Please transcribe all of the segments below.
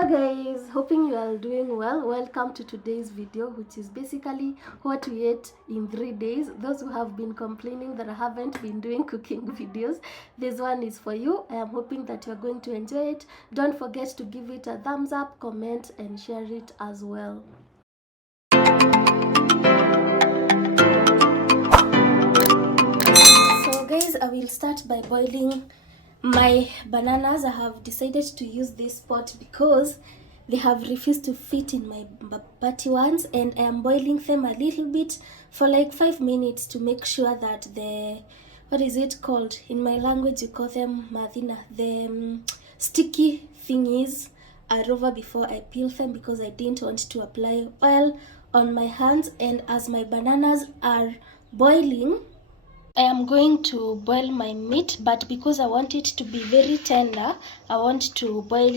Hello guys, hoping you are doing well. Welcome to today's video, which is basically what we ate in 3 days. Those who have been complaining that I haven't been doing cooking videos, this one is for you. I am hoping that you're going to enjoy it. Don't forget to give it a thumbs up, comment and share it as well. So guys, I will start by boiling my bananas. I have decided to use this pot because they have refused to fit in my batty ones, and I am boiling them a little bit for like 5 minutes to make sure that the, what is it called in my language, you call them madina, the sticky thingies are over before I peel them, because I didn't want to apply oil on my hands. And as my bananas are boiling, I am going to boil my meat, but because I want it to be very tender, I want to boil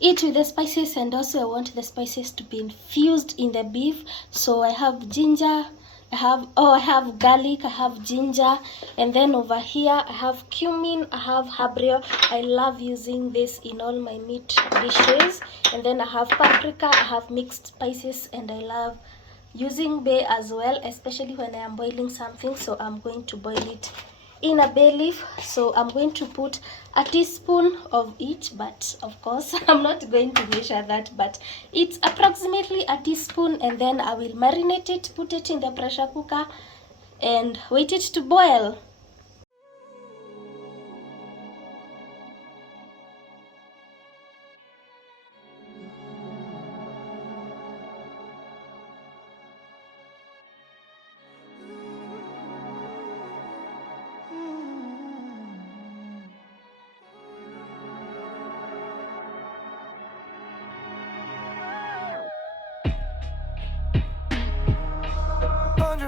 it with the spices, and also I want the spices to be infused in the beef. So I have ginger, I have garlic, I have ginger, and then over here I have cumin, I have habanero. I love using this in all my meat dishes. And then I have paprika, I have mixed spices, and I love using bay as well, especially when I am boiling something. So I'm going to boil it in a bay leaf. So I'm going to put a teaspoon of each, but of course I'm not going to measure that, but it's approximately a teaspoon. And then I will marinate it, put it in the pressure cooker and wait it to boil.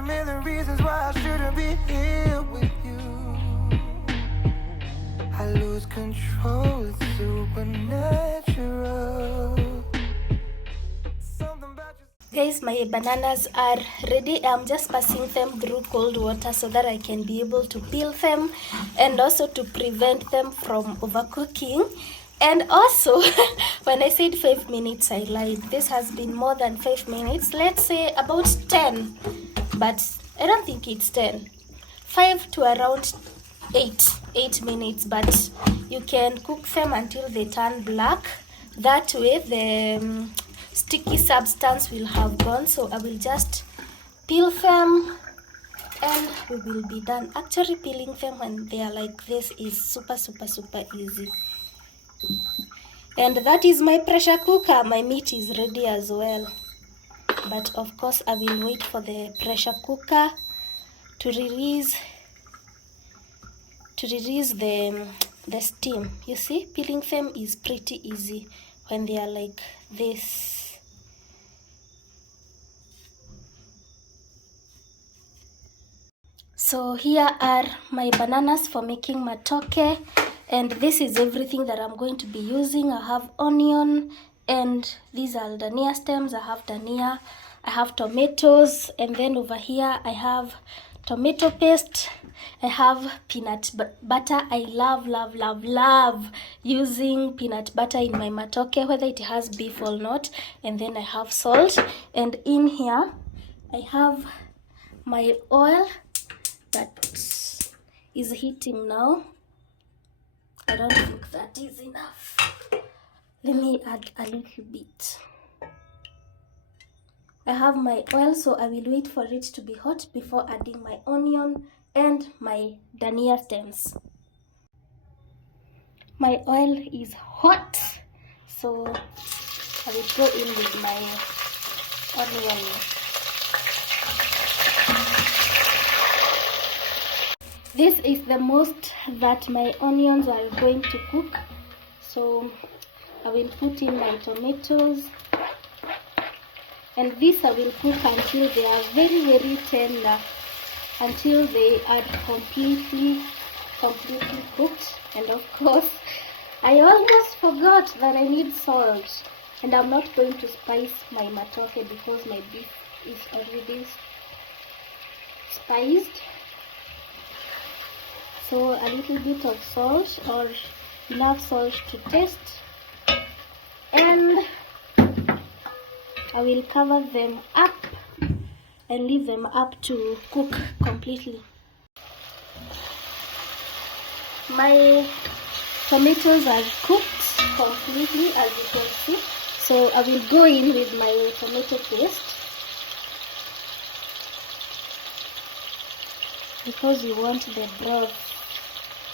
Million reasons why I shouldn't be here with you. I lose control, it's supernatural. Guys, my bananas are ready. I'm just passing them through cold water so that I can be able to peel them, and also to prevent them from overcooking. And also, when I said 5 minutes, I lied. This has been more than 5 minutes. Let's say about 10. But I don't think it's 10. 5 to around 8 minutes. But you can cook them until they turn black. That way the sticky substance will have gone. So I will just peel them and we will be done. Actually, peeling them when they are like this is super easy. And that is my pressure cooker. My meat is ready as well. But of course I will wait for the pressure cooker to release the steam. You see, peeling them is pretty easy when they are like this. So here are my bananas for making matoke, and this is everything that I'm going to be using. I have onion, and these are dania stems. I have dania, I have tomatoes, and then over here I have tomato paste. I have peanut butter. I love using peanut butter in my matoke, whether it has beef or not. And then I have salt, and in here I have my oil that is heating now. I don't think that is enough. Let me add a little bit. I have my oil, so I will wait for it to be hot before adding my onion and my dania stems. My oil is hot, so I will go in with my onion. This is the most that my onions are going to cook, so I will put in my tomatoes, and this I will cook until they are very tender, until they are completely cooked. And of course, I almost forgot that I need salt, and I'm not going to spice my matoke because my beef is already spiced. So a little bit of salt, or enough salt to taste, and I will cover them up and leave them up to cook completely. My tomatoes are cooked completely, as you can see. So I will go in with my tomato paste, because we want the broth,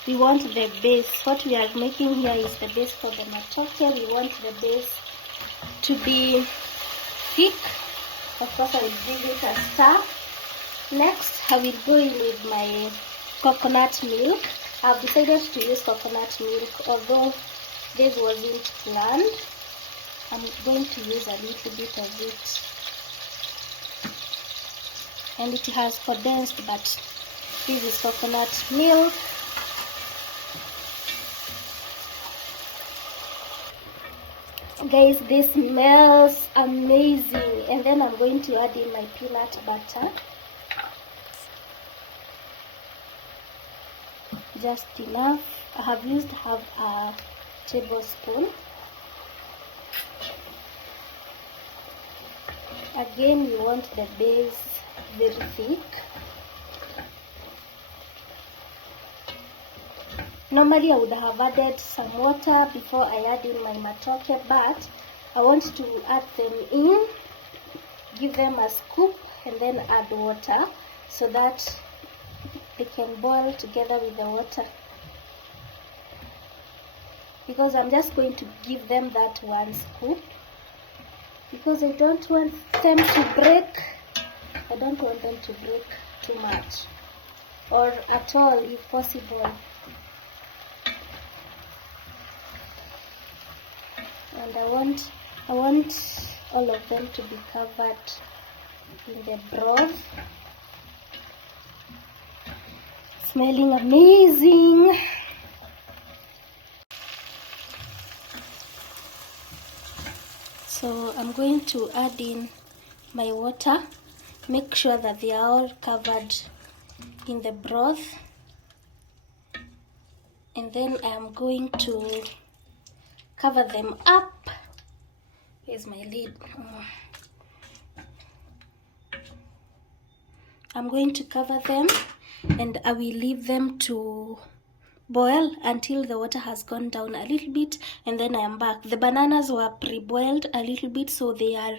we want the base. What we are making here is the base for the matoke. We want the base to be thick. Of course, I will give it a stir. Next, I will go in with my coconut milk. I've decided to use coconut milk, although this wasn't planned. I'm going to use a little bit of it, and it has condensed, but this is coconut milk. Guys, this smells amazing. And then I'm going to add in my peanut butter, just enough. I have used half a tablespoon. Again, you want the base very thick. Normally I would have added some water before I add in my matoke, but I want to add them in, give them a scoop, and then add water so that they can boil together with the water, because I'm just going to give them that one scoop, because I don't want them to break. I don't want them to break too much, or at all if possible. And I want all of them to be covered in the broth. Smelling amazing. So I'm going to add in my water. Make sure that they are all covered in the broth. And then I'm going to cover them up. Here's my lid. I'm going to cover them, and I will leave them to boil until the water has gone down a little bit, and then I am back. The bananas were pre-boiled a little bit, so they are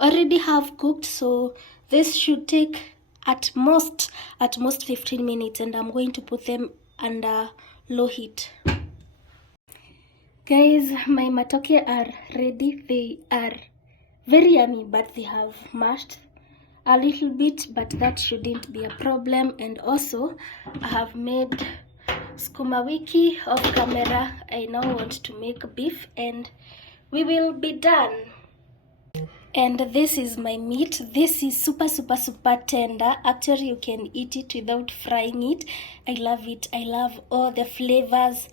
already half cooked, so this should take at most 15 minutes, and I'm going to put them under low heat. Guys, my matoke are ready. They are very yummy, but they have mashed a little bit, but that shouldn't be a problem. And also, I have made skuma wiki off camera. I now want to make beef, and we will be done. And this is my meat. This is super tender. Actually, you can eat it without frying it. I love it. I love all the flavors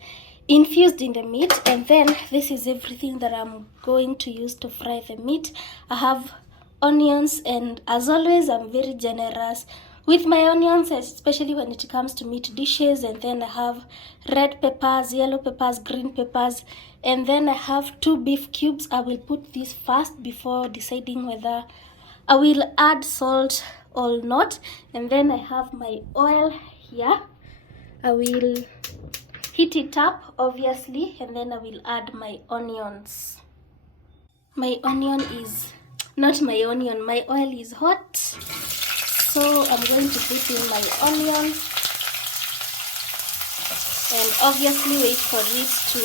infused in the meat. And then this is everything that I'm going to use to fry the meat. I have onions, and as always, I'm very generous with my onions, especially when it comes to meat dishes. And then I have red peppers, yellow peppers, green peppers, and then I have 2 beef cubes. I will put this first before deciding whether I will add salt or not. And then I have my oil here. I will heat it up, obviously, and then I will add my onions. My oil is hot, so I'm going to put in my onion, and obviously wait for it to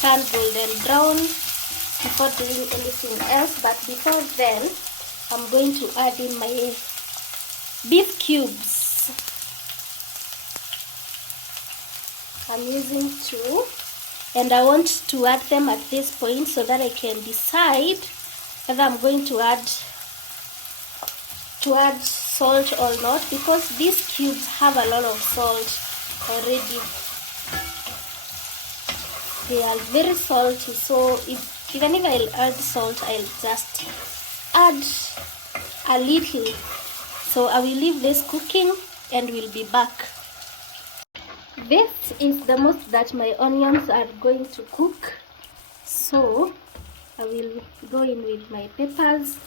turn golden brown before doing anything else. But before then, I'm going to add in my beef cubes. I'm using 2, and I want to add them at this point so that I can decide whether I'm going to add salt or not, because these cubes have a lot of salt already. They are very salty, so even if I'll add salt, I'll just add a little. So I will leave this cooking and we'll be back. This is the most that my onions are going to cook, so I will go in with my peppers,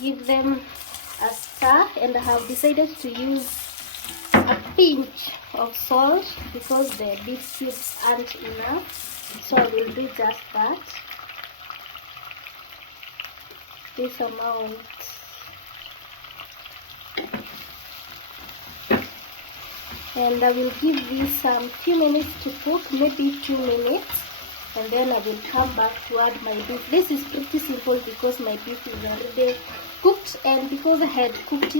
give them a stir, and I have decided to use a pinch of salt because the beef cubes aren't enough, so I will do just that. This amount. And I will give this some few minutes to cook, maybe 2 minutes, and then I will come back to add my beef. This is pretty simple because my beef is already cooked, and because I had boiled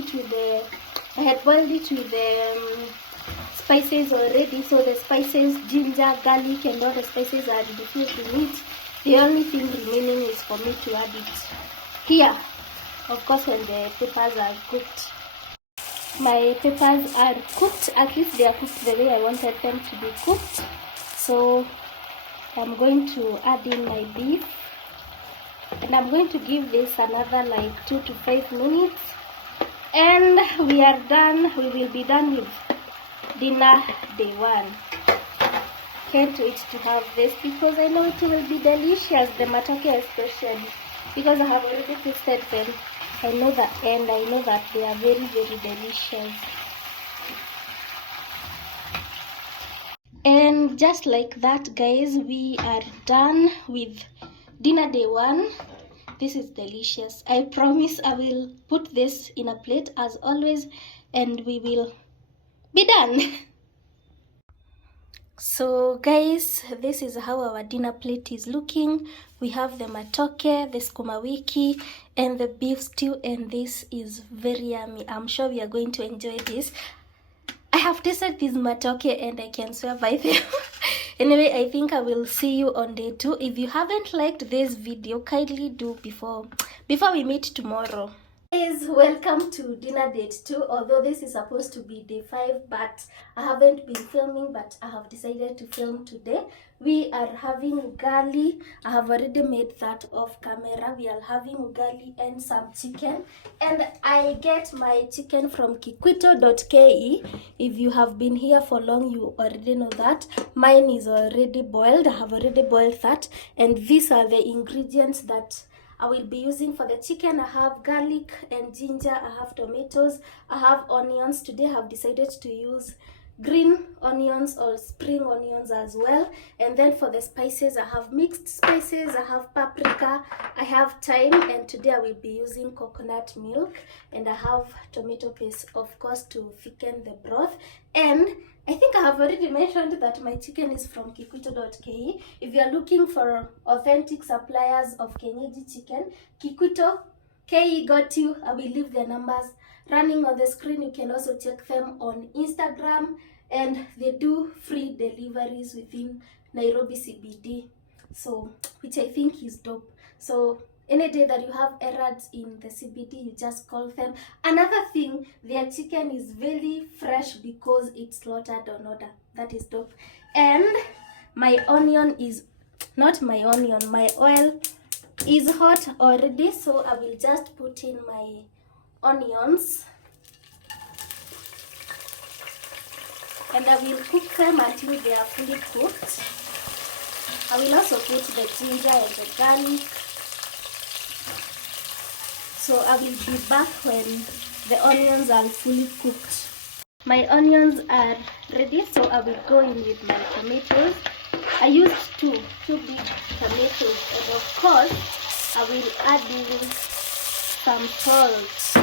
it with the spices already, so the spices, ginger, garlic, and all the spices are infused in it. The only thing remaining is for me to add it here, of course, when the peppers are cooked. My peppers are cooked, at least they are cooked the way I wanted them to be cooked. So I'm going to add in my beef, and I'm going to give this another like 2 to 5 minutes, and we are done. We will be done with dinner day 1. Can't wait to have this because I know it will be delicious, the matoke especially, because I have already tasted them. I know that, and I know that they are very, very delicious. And just like that, guys, we are done with dinner day 1. This is delicious. I promise I will put this in a plate as always, and we will be done. So guys, this is how our dinner plate is looking. We have the matoke, the sukuma wiki, and the beef stew, and this is very yummy. I'm sure we are going to enjoy this. I have tasted this matoke and I can swear by them. Anyway, I think I will see you on day 2. If you haven't liked this video, kindly do before we meet tomorrow. Guys, welcome to dinner date 2. Although this is supposed to be day 5, but I haven't been filming, but I have decided to film today. We are having ugali. I have already made that off camera. We are having ugali and some chicken, and I get my chicken from kikuito.ke. If you have been here for long, you already know that mine is already boiled. I have already boiled that, and these are the ingredients that I will be using for the chicken. I have garlic and ginger, I have tomatoes, I have onions. Today I have decided to use green onions or spring onions as well. And then for the spices, I have mixed spices, I have paprika, I have thyme, and today I will be using coconut milk, and I have tomato paste, of course, to thicken the broth. And I think I have already mentioned that my chicken is from kikuito.ke. If you are looking for authentic suppliers of Kenyeji chicken, Kikuito.ke got you. I will leave their numbers running on the screen. You can also check them on Instagram, and they do free deliveries within Nairobi CBD, so which I think is dope. So any day that you have errands in the CBD, you just call them. Another thing, their chicken is very fresh because it's slaughtered on order. That is dope. And my onion is, not my onion, my oil is hot already, so I will just put in my onions, and I will cook them until they are fully cooked. I will also put the ginger and the garlic. So I will be back when the onions are fully cooked. My onions are ready, so I will go in with my tomatoes. I used two big tomatoes, and of course I will add in some salt.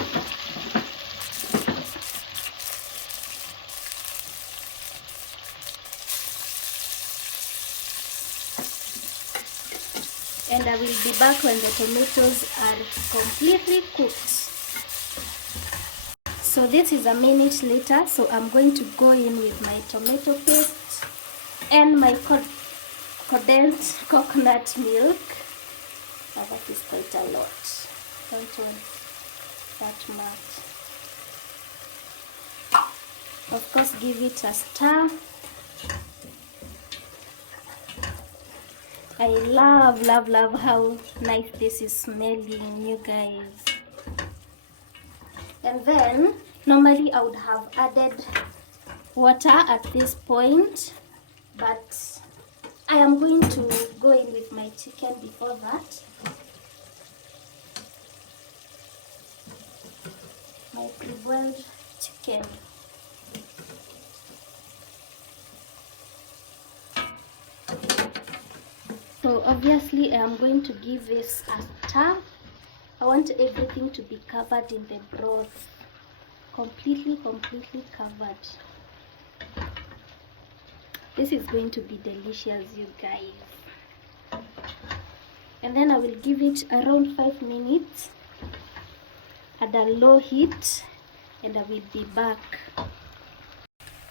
And I will be back when the tomatoes are completely cooked. So this is a minute later, so I'm going to go in with my tomato paste and my condensed coconut milk. Oh, that is quite a lot. Don't want that much. Of course, give it a stir. I love how nice this is smelling, you guys. And then normally I would have added water at this point, but I am going to go in with my chicken before that. My pre-boiled chicken. So obviously I am going to give this a stir. I want everything to be covered in the broth. Completely covered. This is going to be delicious, you guys. And then I will give it around 5 minutes at a low heat, and I will be back.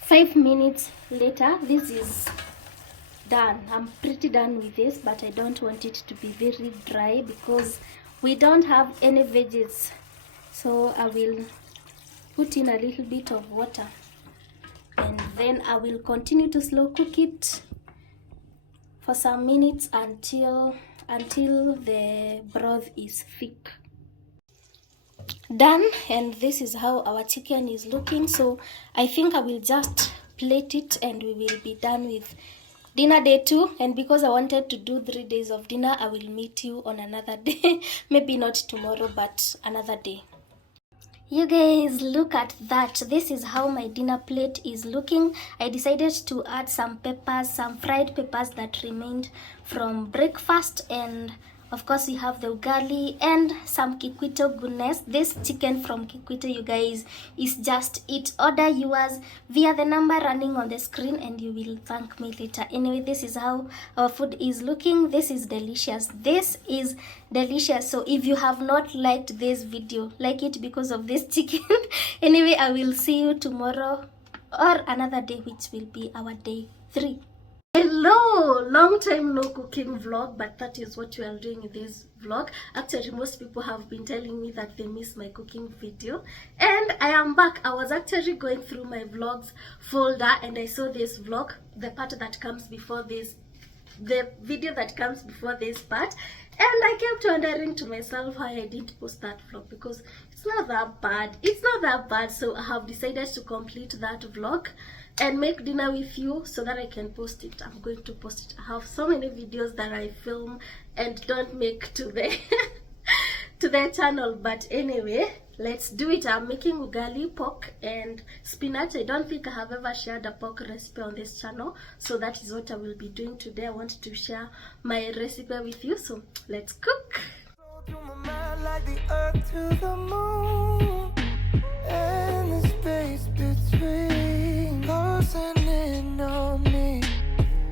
5 minutes later, this is done. I'm pretty done with this, but I don't want it to be very dry because we don't have any veggies. So I will put in a little bit of water, and then I will continue to slow cook it for some minutes until the broth is thick. Done, and this is how our chicken is looking. So I think I will just plate it and we will be done with dinner day 2. And because I wanted to do 3 days of dinner, I will meet you on another day. Maybe not tomorrow, but another day. You guys, look at that. This is how my dinner plate is looking. I decided to add some peppers, some fried peppers that remained from breakfast, and of course we have the ugali and some Kikuito goodness. This chicken from Kikuito, you guys, is just it. Order yours via the number running on the screen and you will thank me later. Anyway, this is how our food is looking. This is delicious. This is delicious. So if you have not liked this video, like it because of this chicken. Anyway, I will see you tomorrow or another day, which will be our day 3. Hello, long time no cooking vlog, but that is what we are doing in this vlog. Actually, most people have been telling me that they miss my cooking video, and I am back. I was actually going through my vlogs folder and I saw this vlog, the part that comes before this, the video that comes before this part, and I kept wondering to myself why I didn't post that vlog, because it's not that bad. It's not that bad. So I have decided to complete that vlog and make dinner with you so that I can post it. I'm going to post it. I have so many videos that I film and don't make to the to the channel, but anyway, let's do it. I'm making ugali, pork and spinach. I don't think I have ever shared a pork recipe on this channel, so that is what I will be doing today. I want to share my recipe with you, so let's cook. Through my mind like the earth to the moon, and the space between. Closing in on me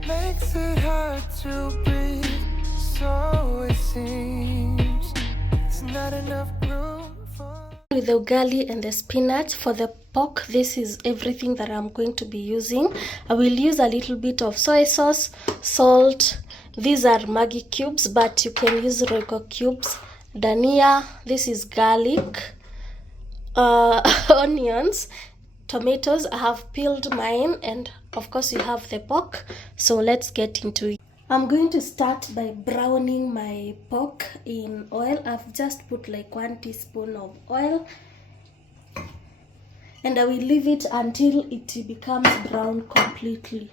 makes it hard to breathe. So it seems it's not enough room for. With the ugali and the spinach. For the pork, this is everything that I'm going to be using. I will use a little bit of soy sauce, salt. These are Maggi cubes, but you can use Royco cubes. Dania, this is garlic, onions, tomatoes. I have peeled mine, and of course you have the pork. So let's get into it. I'm going to start by browning my pork in oil. I've just put like 1 teaspoon of oil, and I will leave it until it becomes brown completely.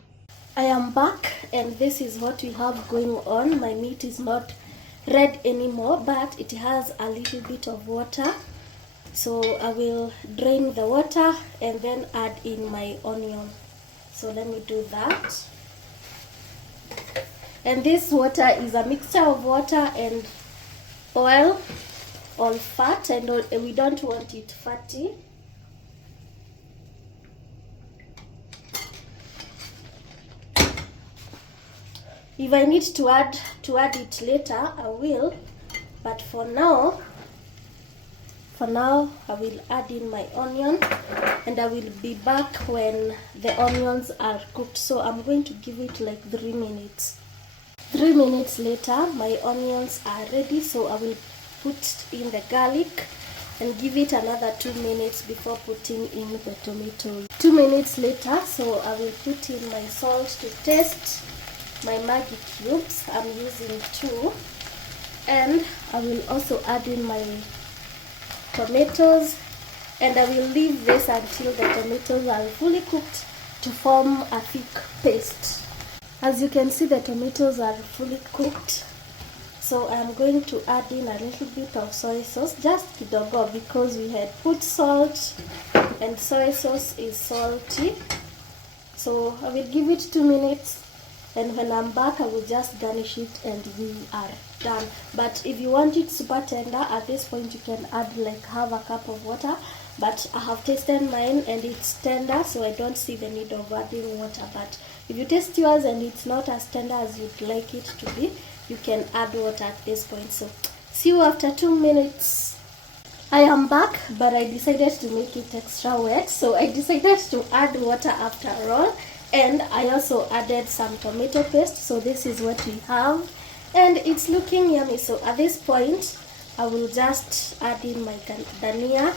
I am back, and this is what we have going on. My meat is not red anymore, but it has a little bit of water. So I will drain the water and then add in my onion. So let me do that. And this water is a mixture of water and oil or fat, and we don't want it fatty. If I need to add it later, I will, but for now I will add in my onion, and I will be back when the onions are cooked. So I'm going to give it like 3 minutes. 3 minutes later, my onions are ready, so I will put in the garlic and give it another 2 minutes before putting in the tomatoes. 2 minutes later, so I will put in my salt to taste, my Maggi cubes. I'm using 2, and I will also add in my tomatoes, and I will leave this until the tomatoes are fully cooked to form a thick paste. As you can see, the tomatoes are fully cooked, So I'm going to add in a little bit of soy sauce, just kidogo, because we had put salt and soy sauce is salty. So I will give it 2 minutes, and when I'm back I will just garnish it and we are done. But if you want it super tender, at this point you can add like half a cup of water, but I have tasted mine and it's tender, so I don't see the need of adding water. But if you taste yours and it's not as tender as you'd like it to be, you can add water at this point. So see you after 2 minutes. I am back, but I decided to make it extra wet, so I decided to add water after all, and I also added some tomato paste. So this is what we have, and it's looking yummy. So at this point I will just add in my dania,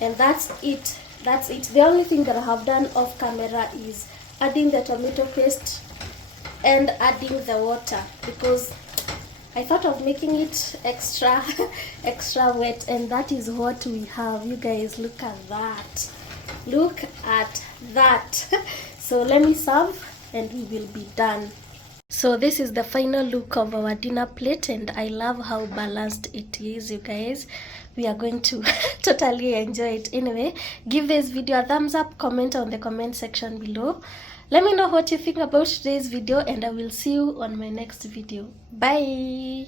and that's it. The only thing that I have done off camera is adding the tomato paste and adding the water, because I thought of making it extra extra wet, and that is what we have. You guys, look at that. Look at that. So let me serve and we will be done. So this is the final look of our dinner plate, and I love how balanced it is, you guys. We are going to totally enjoy it. Anyway, give this video a thumbs up, comment on the comment section below. Let me know what you think about today's video, and I will see you on my next video. Bye.